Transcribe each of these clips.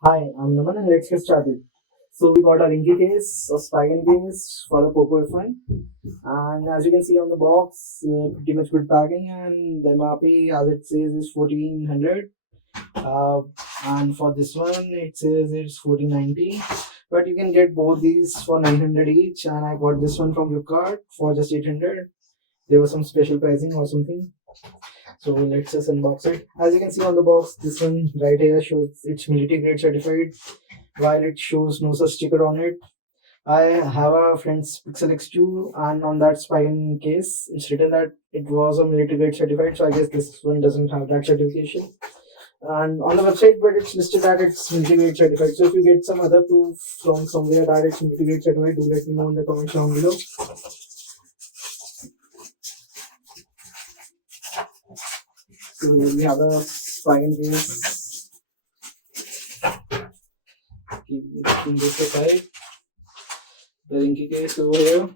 Hi, I'm Naman and let's get started. So we got a Rinky case, a Spigen case for the Poco F1, and as you can see on the box, pretty much good packing, and the MRP as it says is 1400, uh, and for this one it says it's 1490. But you can get both these for 900 each, and I got this one from Flipkart for just 800. There was some special pricing or something. So let's just unbox it. As you can see on the box, this one right here shows it's military grade certified, while it shows no such sticker on it. I have a friend's Pixel X2, and on that spine case, it's written that it was a military grade certified. So I guess this one doesn't have that certification. And on the website, but it's listed that it's military grade certified. So if you get some other proof from somewhere that it's military grade certified, do let me know in the comments down below. So we have a spine case. Keep this aside. The Rinky case over here.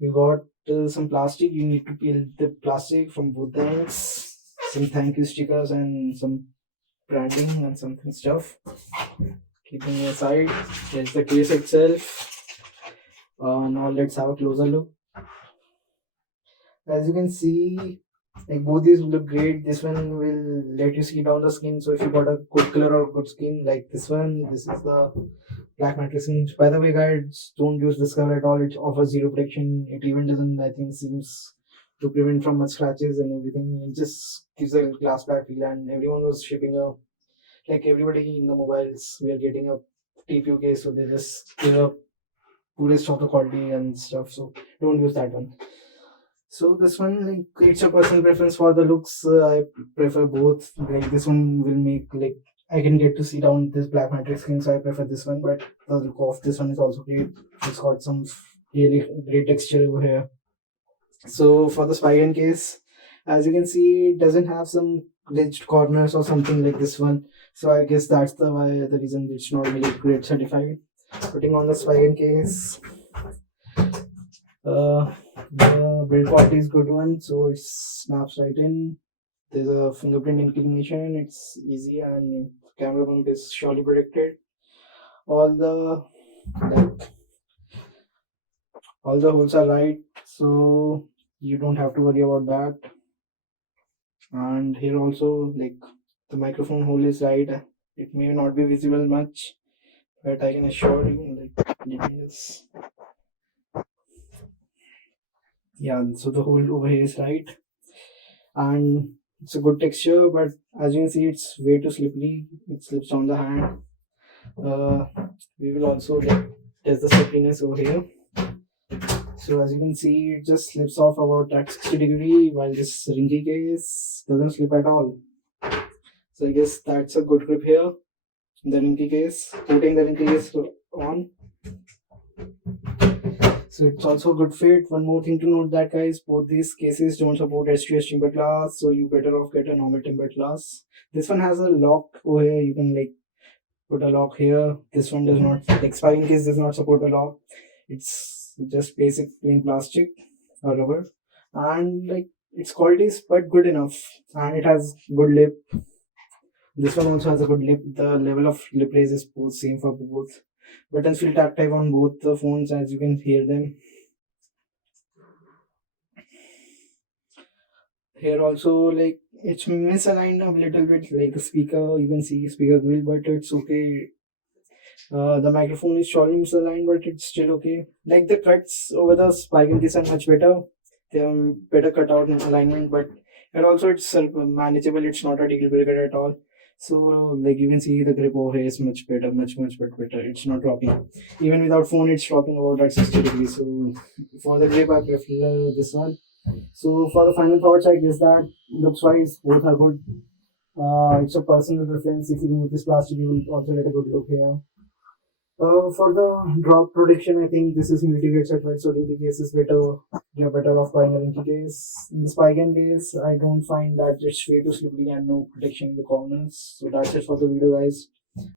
We got some plastic. You need to peel the plastic from both ends. Some thank you stickers and some branding and something stuff. Keeping it aside. Here's the case itself. Now let's have a closer look. As you can see, like both these look great. This one will let you see down the skin. So if you got a good color or good skin like this one, this is the black matrix skin. By the way, guys, don't use this cover at all. It offers zero protection. It even doesn't, I think, seems to prevent from much scratches and everything. It just gives a glass back feel. And everyone was shipping a like everybody in the mobiles. We are getting a TPU case, so they just give a poorest of the quality and stuff. So don't use that one. So this one, like, it's a personal preference for the looks. I prefer both. Like this one will make like I can get to see down this black matrix skin, so I prefer this one. But the look of this one is also great. It's got some really great texture over here. So for the Spigen case, as you can see, it doesn't have some ridged corners or something like this one. So I guess that's the reason it's not really great certified. Putting on the Spigen case. The build quality is good one, so it snaps right in. There's a fingerprint inclination. It's easy and camera mount is surely protected. All the like all the holes are right, so you don't have to worry about that. And here also, like, the microphone hole is right. It may not be visible much, but I can assure you, like, it is. Yeah, so the hole over here is right, and it's a good texture, but as you can see, it's way too slippery. It slips on the hand. uh, we will also test the slippiness over here. So as you can see, it just slips off about at 60 degree, while this Rinky case doesn't slip at all. So I guess that's a good grip here. The Rinky case, putting the Rinky case on. So it's also a good fit. One more thing to note that, guys, both these cases don't support HTS timber glass, so you better off get a normal timber glass. This one has a lock over here. You can like put a lock here. This one does not. Like Spigen case does not support a lock. It's just basic plain plastic or rubber, and like its quality is quite good enough, and it has good lip. This one also has a good lip. The level of lip raise is both same for both. Buttons feel tactile on both the phones, as you can hear them. Here also, like, it's misaligned a little bit, like the speaker, you can see speaker grill, but it's okay. The microphone is surely misaligned, but it's still okay. Like the cuts over the Spigen case are much better. They are better cut out in alignment, but and also it's manageable. It's not a deal breaker at all. So like you can see the grip over here is much better, much better. It's not dropping. Even without phone, it's dropping about at 60 degrees. So for the grip, I prefer this one. So for the final thoughts, I guess that looks wise, both are good. It's a personal preference. If you remove this plastic, you will also get a good look here. For the drop protection, I think this is multi-grade certified, so Linky case is better. You're better off buying a Linky case. In the Spigen case, I don't find that it's way too slippery and no protection in the corners. So that's it for the video, guys.